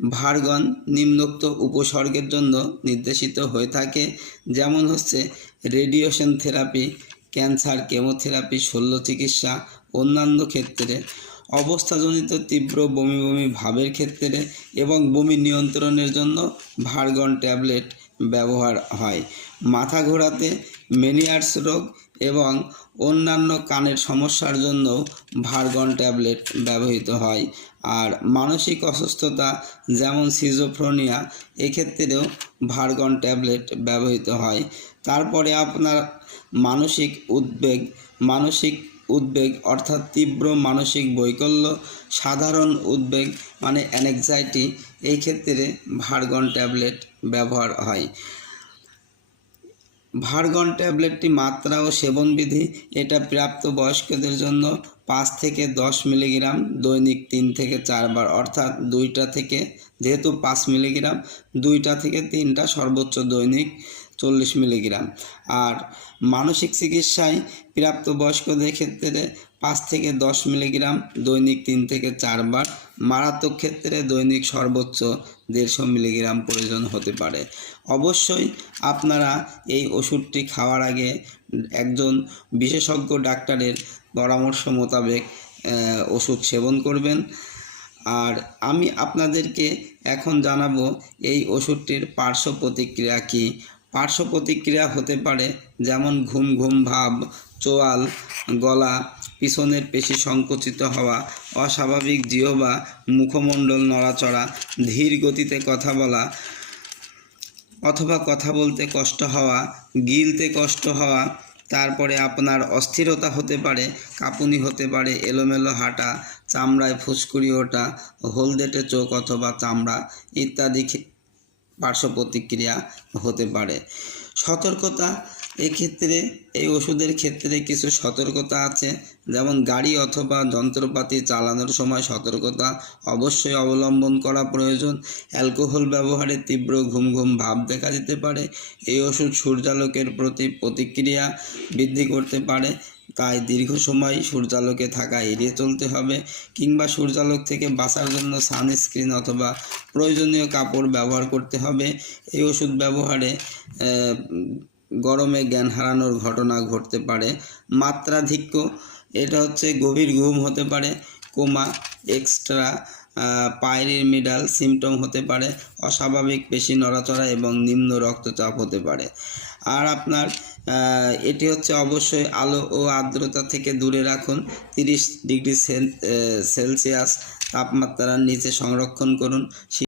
ভার্গন নিম্নোক্ত উপসর্গের জন্য নির্দেশিত হয়ে থাকে। যেমন হচ্ছে রেডিয়েশন থেরাপি, ক্যান্সার কেমোথেরাপি, শল্য চিকিৎসা, অন্যান্য ক্ষেত্রে অবস্থাজনিত তীব্র বমি বমি ভাবের ক্ষেত্রে এবং বমি নিয়ন্ত্রণের জন্য ভার্গন ট্যাবলেট ব্যবহার হয়। মাথা ঘোরাতে মেনিয়ার্স রোগ এবং অন্যান্য কানের সমস্যার জন্য ভার্গন ট্যাবলেট ব্যবহৃত হয়। আর মানসিক অসুস্থতা যেমন সিজোফ্রোনিয়া এক্ষেত্রেও ভার্গন ট্যাবলেট ব্যবহৃত হয়। তারপরে আপনার মানসিক উদ্বেগ মানসিক উদ্বেগ অর্থাৎ তীব্র মানসিক বৈকল্য, সাধারণ উদ্বেগ মানে অ্যানেক্সাইটি এই ক্ষেত্রে ভার্গন ট্যাবলেট ব্যবহার হয়। ভার্গন ট্যাবলেটটি মাত্রা ও সেবনবিধি, এটা প্রাপ্ত বয়স্কদের জন্য পাঁচ থেকে দশ মিলিগ্রাম, দৈনিক তিন থেকে চারবার, অর্থাৎ দুইটা থেকে, যেহেতু পাঁচ মিলিগ্রাম, দুইটা থেকে তিনটা সর্বোচ্চ দৈনিক চল্লিশ মিলিগ্রাম। আর মানসিক চিকিৎসায় প্রাপ্তবয়স্কদের ক্ষেত্রে পাঁচ থেকে দশ মিলিগ্রাম, দৈনিক তিন থেকে চারবার। মারাত্মক ক্ষেত্রে দৈনিক সর্বোচ্চ দেড়শো মিলিগ্রাম প্রয়োজন হতে পারে। অবশ্যই আপনারা এই ওষুধটি খাওয়ার আগে একজন বিশেষজ্ঞ ডাক্তারের পরামর্শ মোতাবেক ওষুধ সেবন করবেন। আর আমি আপনাদেরকে এখন জানাব এই ওষুধটির পার্শ্ব প্রতিক্রিয়া কী। পার্শ্ব প্রতিক্রিয়া হতে পারে যেমন ঘুম ঘুম ভাব, চোয়াল, গলা, পিছনের পেশি সংকুচিত হওয়া, অস্বাভাবিক জিহবা মুখমণ্ডল নড়াচড়া, ধীর গতিতে কথা বলা অথবা কথা বলতে কষ্ট হওয়া, গিলতে কষ্ট হওয়া, তারপরে আপনার অস্থিরতা হতে পারে, কাঁপুনি হতে পারে, এলোমেলো হাঁটা, চামড়ায় ফুসকুড়ি ওঠা, হলদেটে চোখ অথবা চামড়া ইত্যাদি পার্শ্ব প্রতিক্রিয়া হতে পারে। সতর্কতা এক্ষেত্রে, এই ওষুধের ক্ষেত্রে কিছু সতর্কতা আছে, যেমন গাড়ি অথবা যন্ত্রপাতি চালানোর সময় সতর্কতা অবশ্যই অবলম্বন করা প্রয়োজন। অ্যালকোহল ব্যবহারে তীব্র ঘুম ঘুম ভাব দেখা দিতে পারে। এই ওষুধ সূর্যালোকের প্রতি প্রতিক্রিয়া বৃদ্ধি করতে পারে। তাই দীর্ঘ সময় সূর্যালোকে থাকা এড়িয়ে চলতে হবে কিংবা সূর্যালোক থেকে বাঁচার জন্য সানস্ক্রিন অথবা প্রয়োজনীয় কাপড় ব্যবহার করতে হবে। এই ওষুধ ব্যবহারে গরমে জ্ঞান হারানোর ঘটনা ঘটতে পারে। মাত্রাধিক্য, এটা হচ্ছে গভীর ঘুম হতে পারে, কোমা, এক্সট্রা পাইরিমিডাল সিমটম হতে পারে, অস্বাভাবিক পেশি নড়াচড়া এবং নিম্ন রক্তচাপ হতে পারে। আর আপনার এটি হচ্ছে অবশ্যই আলো ও আর্দ্রতা থেকে দূরে রাখুন। তিরিশ ডিগ্রি সেল সেলসিয়াস তাপমাত্রার নিচে সংরক্ষণ করুন।